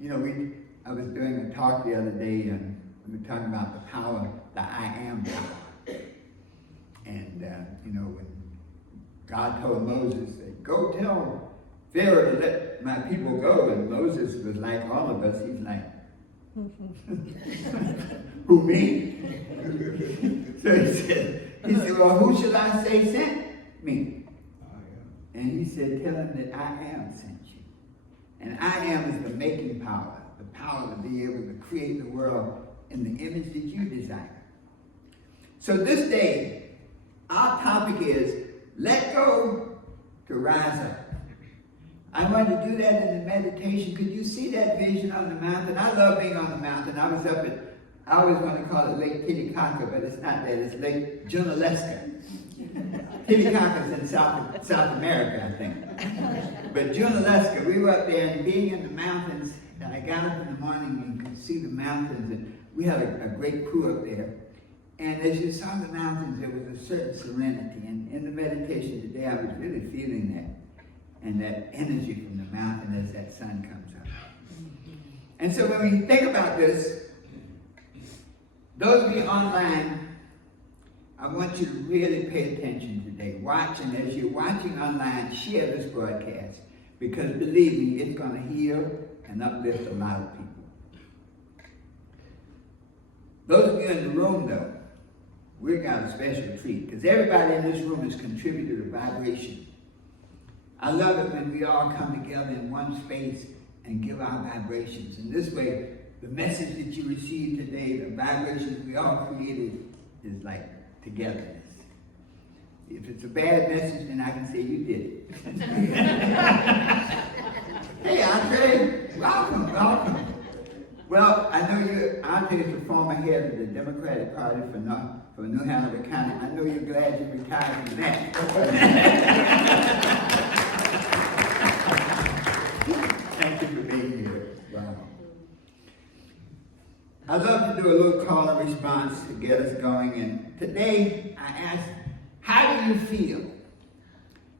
You know, I was doing a talk the other day, and we were talking about the power, the I am power. And, you know, when God told Moses, go tell Pharaoh to let my people go, and Moses was like all of us, he's like, who, me? So he said, well, who should I say sent me? And he said, tell him that I am sent you. And I am is the making power, the power to be able to create the world in the image that you desire. So this day, our topic is, let go to rise up. I wanted to do that in the meditation. Could you see that vision on the mountain? I love being on the mountain. I was up at, I always want to call it Lake Titicaca, but it's not that. It's Lake Junaluska. Titicaca's in South America, I think. But Junaluska, we were up there, and being in the mountains, and I got up in the morning and could see the mountains, and we had a great crew up there. And as you saw the mountains, there was a certain serenity. And in the meditation today, I was really feeling that. And that energy from the mountain as that sun comes up. And so when we think about this, those of you online, I want you to really pay attention today. Watch, and as you're watching online, share this broadcast. Because believe me, it's going to heal and uplift a lot of people. Those of you in the room, though, we've got a special treat. Because everybody in this room has contributed a vibration. I love it when we all come together in one space and give our vibrations. And this way, the message that you receive today, the vibrations we all created, is like togetherness. If it's a bad message, then I can say you did it. Hey, Andre, welcome. Well, I know Andre is the former head of the Democratic Party for New Hanover County. I know you're glad you retired from that. Thank you for being here. Wow. I'd love to do a little call and response to get us going. And today I ask, how do you feel?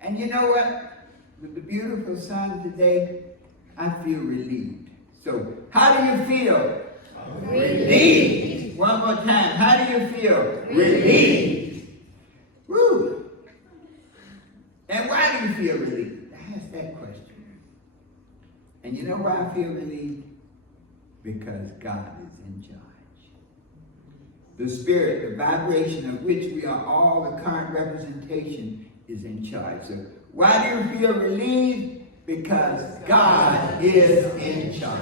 And you know what? With the beautiful sun today, I feel relieved. So, how do you feel? Relieved. One more time. How do you feel? Relieved. Woo. And why do you feel relieved? I asked that question. And you know why I feel relieved? Because God is in charge. The spirit, the vibration of which we are all the current representation, is in charge. So why do you feel relieved? Because God is in charge.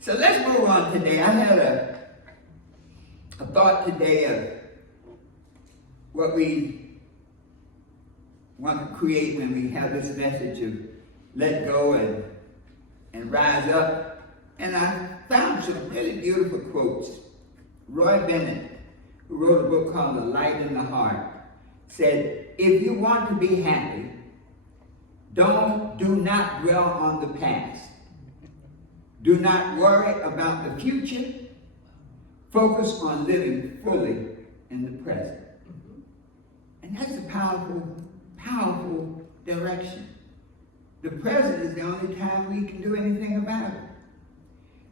So let's move on today. I had a thought today of what we want to create when we have this message of let go and rise up. And I found some really beautiful quotes. Roy Bennett, who wrote a book called The Light in the Heart, said, if you want to be happy, do not dwell on the past. Do not worry about the future. Focus on living fully in the present. And that's a powerful, powerful direction. The present is the only time we can do anything about it.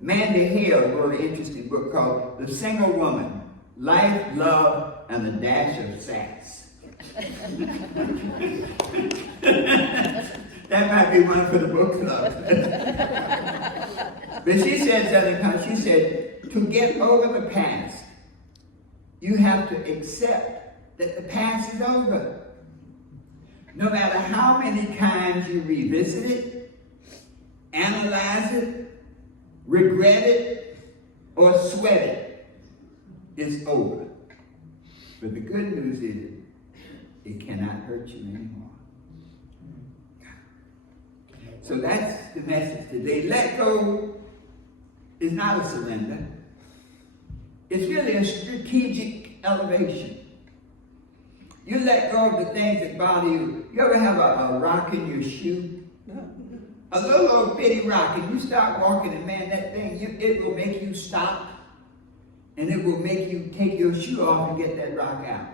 Mandy Hale wrote an interesting book called The Single Woman, Life, Love, and a Dash of Sass. That might be one for the book club. But she said something, she said, to get over the past, you have to accept that the past is over. No matter how many times you revisit it, analyze it, regret it, or sweat it, it's over. But the good news is, it cannot hurt you anymore. So that's the message today. Let go is not a surrender. It's really a strategic elevation. You let go of the things that bother you. You ever have a rock in your shoe? A little old bitty rock, and you start walking, and man, that thing, it will make you stop, and it will make you take your shoe off and get that rock out.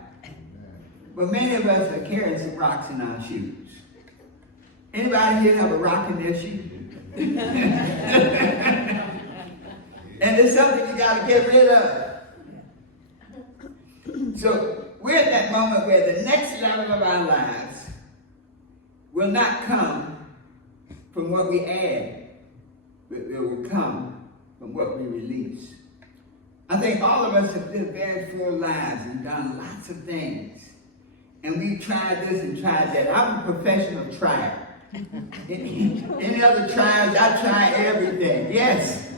But many of us are carrying some rocks in our shoes. Anybody here have a rock in their shoe? And it's something you got to get rid of. So we're at that moment where the next level of our lives will not come from what we add, but it will come from what we release. I think all of us have lived very full lives and done lots of things. And we've tried this and tried that. I'm a professional trier. Any other trials, I try everything. Yes.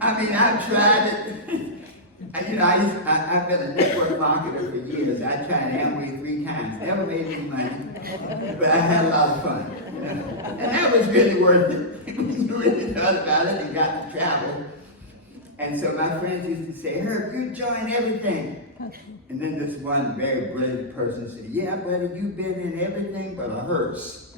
I mean, I've tried it. You know, I've been a network marketer for years. I tried Amway 3 times. Never made any money, but I had a lot of fun. You know? And that was really worth it. We really thought about it and got to travel. And so my friends used to say, Herb, you join everything. And then this one very brilliant person said, yeah, buddy, you've been in everything but a hearse.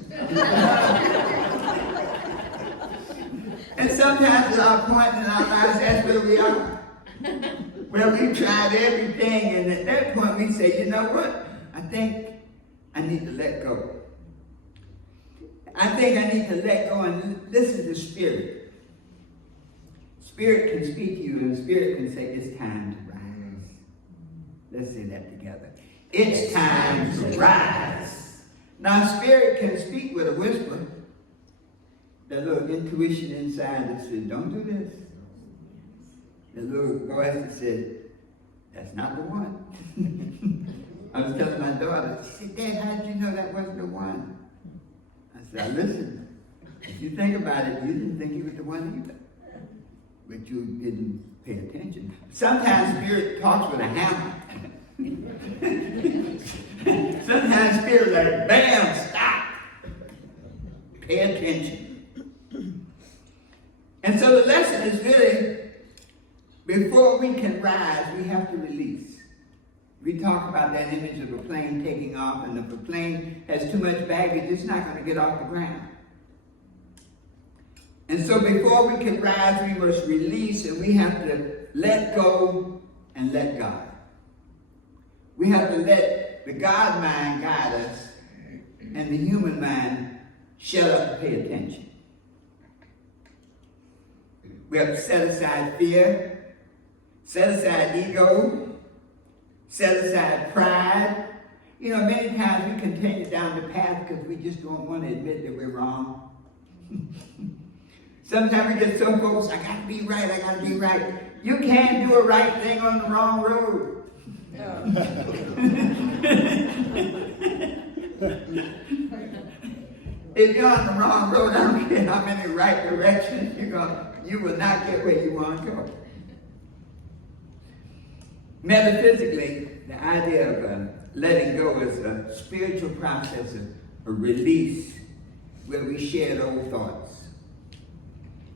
And sometimes at our point in our lives, that's where we are. Well, we tried everything, and at that point we say, you know what? I think I need to let go. I think I need to let go and listen to Spirit. Spirit can speak to you, and Spirit can say, it's time to rise. Let's say that together. It's time to rise. Now, Spirit can speak with a whisper. That little intuition inside that says, don't do this. The little voice that said, that's not the one. I was telling my daughter, she said, Dad, how did you know that wasn't the one? I said, listen, if you think about it, you didn't think he was the one either. But you didn't pay attention. Sometimes Spirit talks with a hammer. Sometimes Spirit like, bam, stop. Pay attention. And so the lesson is really, before we can rise, we have to release. We talk about that image of a plane taking off, and if a plane has too much baggage, it's not going to get off the ground. And so before we can rise, we must release, and we have to let go and let God. We have to let the God mind guide us, and the human mind shut up and pay attention. We have to set aside fear, set aside ego, set aside pride. You know, many times we continue down the path because we just don't want to admit that we're wrong. Sometimes we get so focused, I got to be right, I got to be right. You can't do a right thing on the wrong road. If you're on the wrong road, I don't care how many right directions you will not get where you want to go. Metaphysically, the idea of letting go is a spiritual process of a release where we shed old thoughts.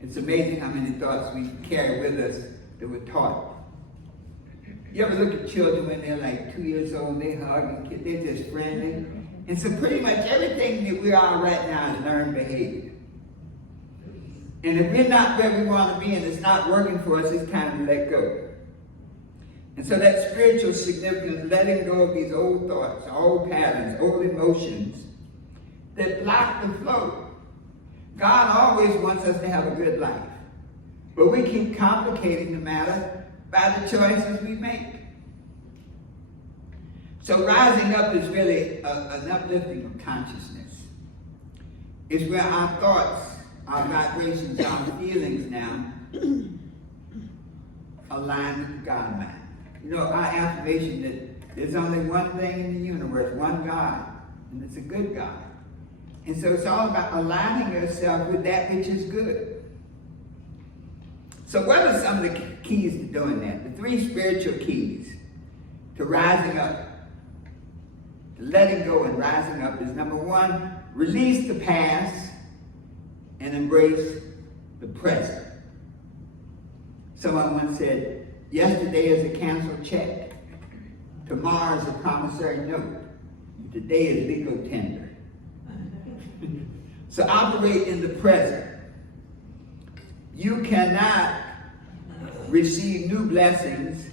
It's amazing how many thoughts we carry with us that were taught. You ever look at children when they're like 2 years old, they hug and kid, they're just friendly. And so pretty much everything that we are right now is learned behavior. And if we're not where we want to be and it's not working for us, it's time to let go. And so that spiritual significance, letting go of these old thoughts, old patterns, old emotions that block the flow. God always wants us to have a good life. But we keep complicating the matter by the choices we make. So rising up is really an uplifting of consciousness. It's where our thoughts, our vibrations, our feelings now align with the God mind. You know, our affirmation that there's only one thing in the universe, one God, and it's a good God. And so it's all about aligning yourself with that which is good. So what are some of the keys to doing that? The 3 spiritual keys to rising up, to letting go and rising up is number 1, release the past and embrace the present. Someone once said, yesterday is a canceled check. Tomorrow is a promissory note. Today is legal tender. So operate in the present. You cannot receive new blessings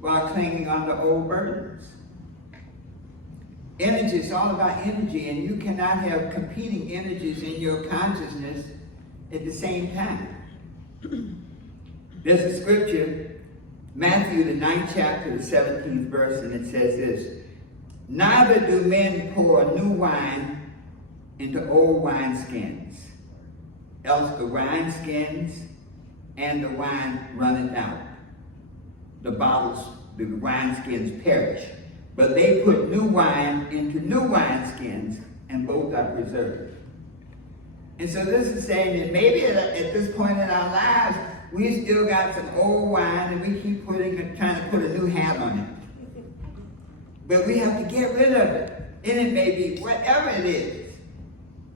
while clinging on to old burdens. Energy is all about energy, and you cannot have competing energies in your consciousness at the same time. There's a scripture, Matthew the 9th chapter, the 17th verse, and it says this: neither do men pour new wine into old wineskins, else the wineskins and the wine runneth out. The wineskins perish. But they put new wine into new wineskins, and both are preserved. And so this is saying that maybe at this point in our lives, we still got some old wine and we keep trying to put a new hat on it. But we have to get rid of it. And it may be whatever it is.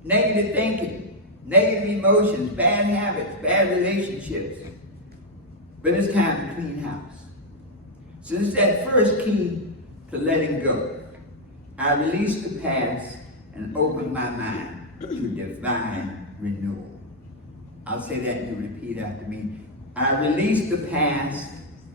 Negative thinking, negative emotions, bad habits, bad relationships. But it's time to clean house. So this is that first key to letting go. I release the past and open my mind to divine renewal. I'll say that and you repeat after me. I release the past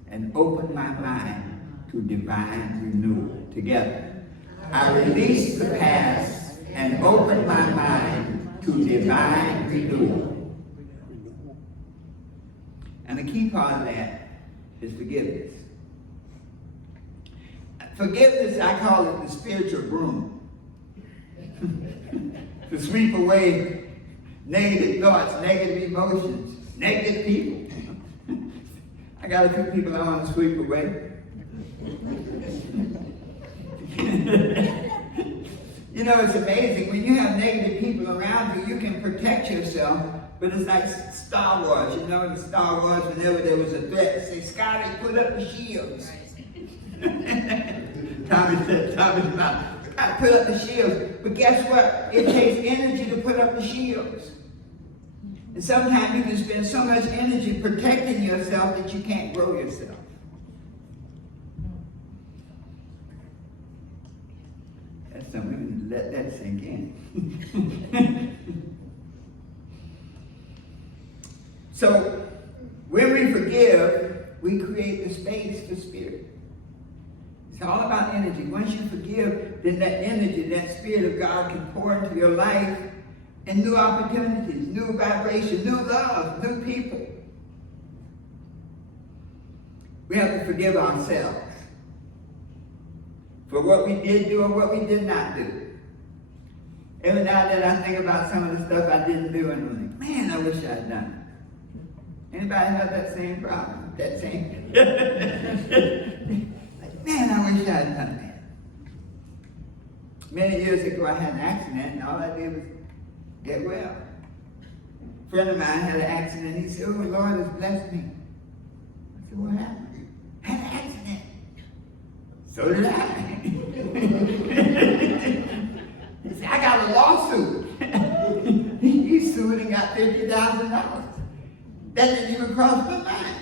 and open my mind to divine renewal. Together. I release the past and open my mind to divine renewal. And the key part of that is forgiveness. Forgiveness, I call it the spiritual broom. To sweep away negative thoughts, negative emotions, negative people. I got a few people I want to sweep away. You know, it's amazing. When you have negative people around you, you can protect yourself, but it's like Star Wars. You know, in Star Wars, whenever there was a threat, say, Scotty, put up the shields. Tommy said, I put up the shields. But guess what? It takes energy to put up the shields. And sometimes you can spend so much energy protecting yourself that you can't grow yourself. That's something, we need to let that sink in. So, when we forgive, we create the space for spirit. It's all about energy. Once you forgive, then that energy, that Spirit of God can pour into your life and new opportunities, new vibration, new love, new people. We have to forgive ourselves for what we did do and what we did not do. Every now and then I think about some of the stuff I didn't do and I'm like, man, I wish I had done it. Anybody have that same problem? That same? Man, I wish I had done that. Many years ago, I had an accident, and all I did was get well. A friend of mine had an accident. He said, oh, the Lord has blessed me. I said, what happened? I had an accident. So did I. He said, I got a lawsuit. He sued and got $50,000. That didn't even cross my mind.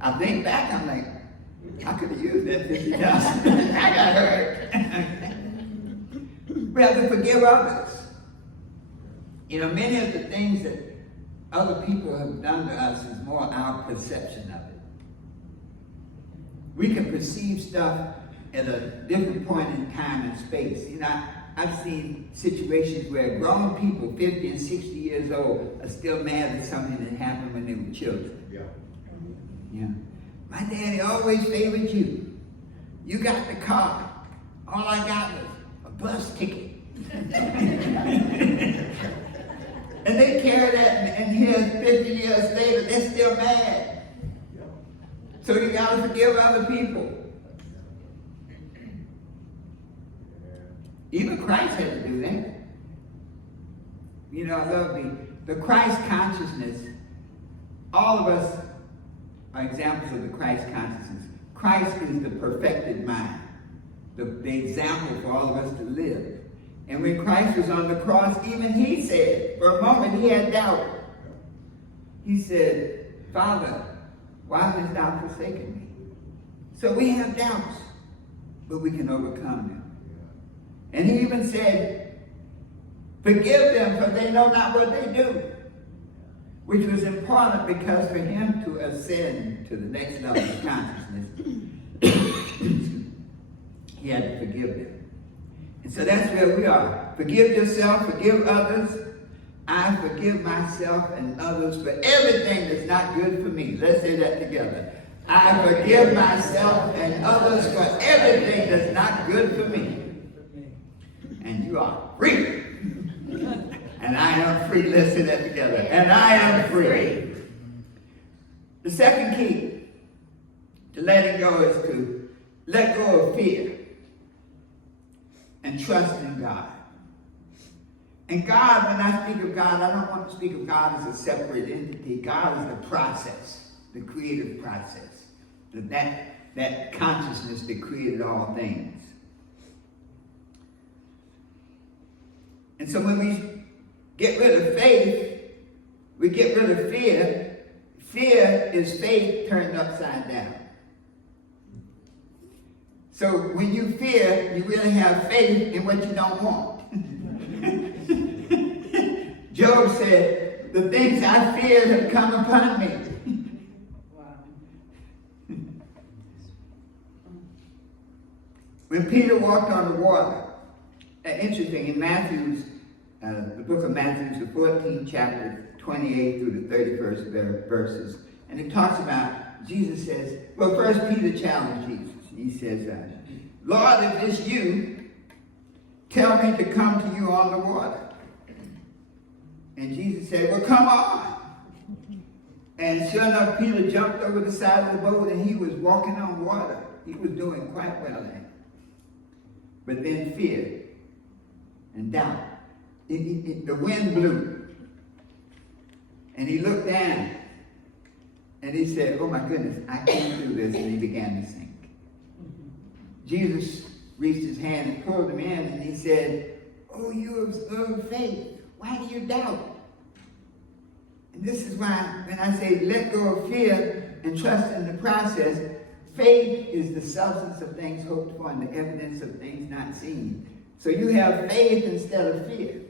I think back, I'm like, I could have used that $50,000. I got hurt. We have to forgive others. You know, many of the things that other people have done to us is more our perception of it. We can perceive stuff at a different point in time and space. You know, I've seen situations where grown people, 50 and 60 years old, are still mad at something that happened when they were children. Yeah. Yeah. My daddy always favored you. You got the car. All I got was a bus ticket. And they carry that, and here 50 years later, they're still mad. So you got to forgive other people. Even Christ had to do that. You know, I love the Christ consciousness. All of us are examples of the Christ consciousness. Christ is the perfected mind, the example for all of us to live. And when Christ was on the cross, even he said, for a moment he had doubt. He said, Father, why hast thou forsaken me? So we have doubts, but we can overcome them. And he even said, forgive them, for they know not what they do. Which was important because for him to ascend to the next level of consciousness, he had to forgive them. And so that's where we are. Forgive yourself, forgive others, I forgive myself and others for everything that's not good for me. Let's say that together. I forgive myself and others for everything that's not good for me. And you are free. And I am free. Let's say that together. And I am free. The second key to letting go is to let go of fear and trust in God. And God, when I speak of God, I don't want to speak of God as a separate entity. God is the process, the creative process. That consciousness that created all things. And so when we get rid of faith, we get rid of fear. Fear is faith turned upside down. So when you fear, you really have faith in what you don't want. Job said, the things I feared have come upon me. When Peter walked on the water, interesting, in Matthew's, the book of Matthew, the 14th chapter, 28 through the 31st verses, and it talks about, Jesus says, well, first Peter challenged Jesus. He says, Lord, if it's you, tell me to come to you on the water. And Jesus said, well, come on. And sure enough, Peter jumped over the side of the boat and he was walking on water. He was doing quite well then. But then fear and doubt. The wind blew. And he looked down. And he said, oh my goodness, I can't do this. And he began to sink. Jesus reached his hand and pulled him in. And he said, oh, you of slow faith. Why do you doubt? And this is why when I say let go of fear and trust in the process, faith is the substance of things hoped for and the evidence of things not seen. So you have faith instead of fear.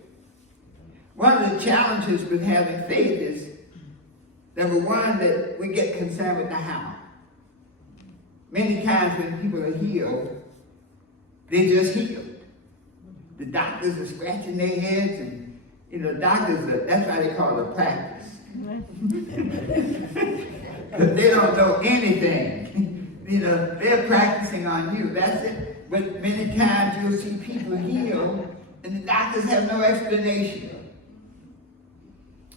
One of the challenges with having faith is, number one, that we get concerned with the how. Many times when people are healed, they just heal. The doctors are scratching their heads and doctors, that's why they call it a practice. Because they don't know anything. They're practicing on you. That's it. But many times you'll see people heal and the doctors have no explanation.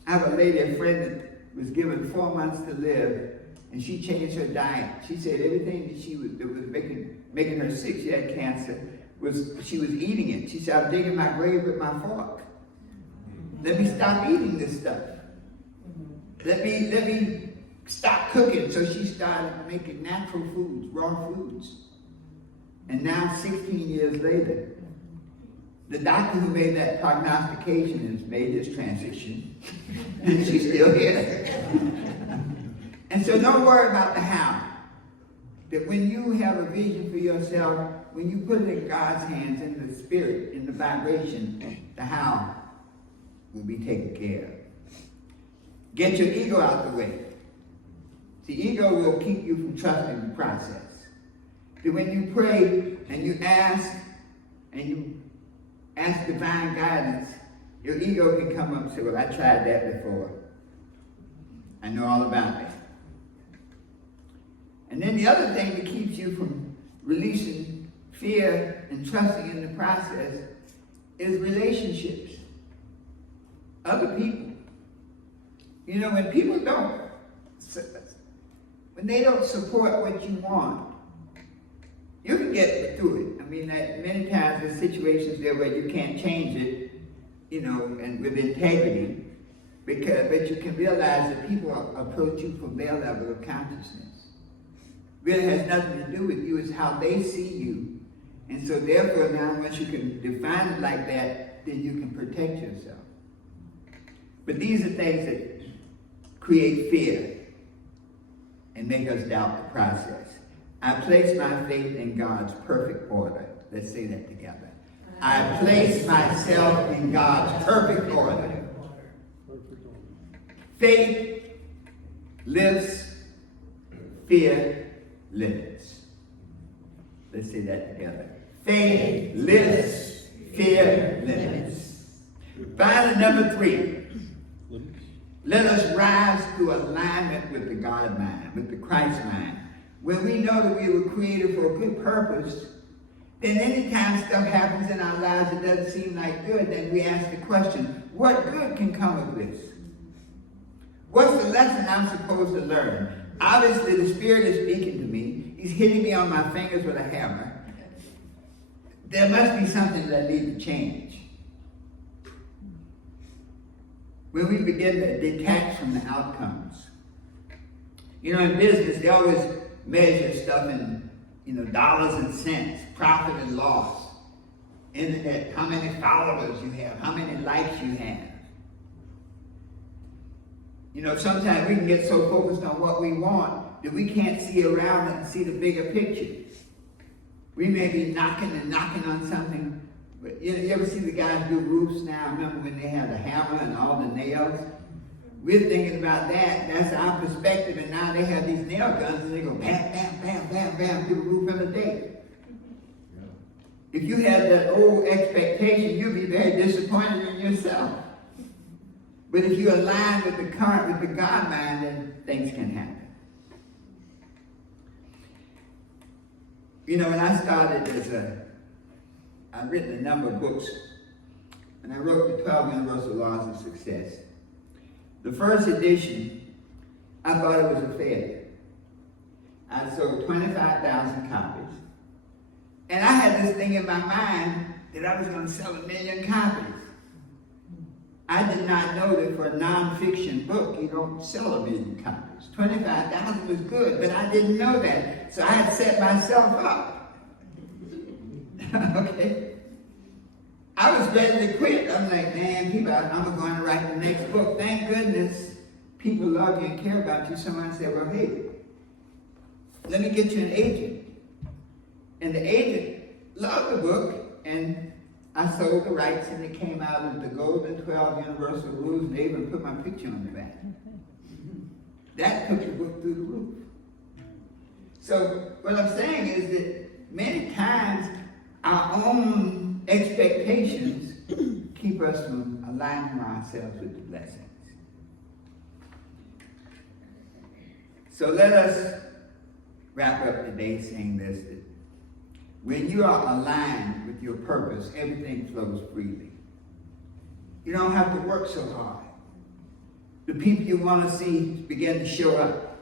I have a lady, a friend that was given 4 months to live, and she changed her diet. She said everything that was making her sick, she had cancer, she was eating it. She said, I'm digging my grave with my fork. Let me stop eating this stuff. Let me stop cooking. So she started making natural foods, raw foods. And now, 16 years later, the doctor who made that prognostication has made his transition. And she's still here. And so don't worry about the how. That when you have a vision for yourself, when you put it in God's hands, in the spirit, in the vibration, the how will be taken care of. Get your ego out the way. The ego will keep you from trusting the process. That when you pray and you ask divine guidance, your ego can come up and say, well, I tried that before. I know all about it. And then the other thing that keeps you from releasing fear and trusting in the process is relationships. Other people. When people when they don't support what you want, you can get through it. I mean, many times there's situations there where you can't change it, and with integrity, but you can realize that people approach you from their level of consciousness. Really has nothing to do with you, it's how they see you. And so therefore now, once you can define it like that, then you can protect yourself. But these are things that create fear and make us doubt the process. I place my faith in God's perfect order. Let's say that together. I place myself in God's perfect order. Faith lifts, fear limits. Let's say that together. Faith lifts, fear limits. Finally, number 3. Let us rise to alignment with the God mind, with the Christ mind. When we know that we were created for a good purpose, then anytime stuff happens in our lives that doesn't seem like good, then we ask the question, what good can come of this? What's the lesson I'm supposed to learn? Obviously, the Spirit is speaking to me. He's hitting me on my fingers with a hammer. There must be something that I need to change. When we begin to detach from the outcomes. In business, they always measure stuff in, dollars and cents, profit and loss. Internet, how many followers you have, how many likes you have. Sometimes we can get so focused on what we want that we can't see around and see the bigger picture. We may be knocking on something, but you ever see the guys do roofs now? Remember when they had the hammer and all the nails? We're thinking about that. That's our perspective, and now they have these nail guns and they go bam, bam, bam, bam, bam, do the roof in a day. If you had that old expectation, you'd be very disappointed in yourself. But if you align with the current, with the God mind, then things can happen. When I started I've written a number of books, and I wrote the 12 Universal Laws of Success. The first edition, I thought it was a failure. I sold 25,000 copies. And I had this thing in my mind that I was going to sell 1 million copies. I did not know that for a nonfiction book, you don't sell 1 million copies. 25,000 was good, but I didn't know that. So I had set myself up. Okay? I was ready to quit. I'm like, man, I'm going to write the next book. Thank goodness people love you and care about you. Someone said, well, hey, let me get you an agent. And the agent loved the book, and I sold the rights, and it came out as the Golden 12 Universal Rules, and they even put my picture on the back. That took the book through the roof. So what I'm saying is that many times our own expectations keep us from aligning ourselves with the blessings. So let us wrap up today saying this, that when you are aligned with your purpose, everything flows freely. You don't have to work so hard. The people you want to see begin to show up.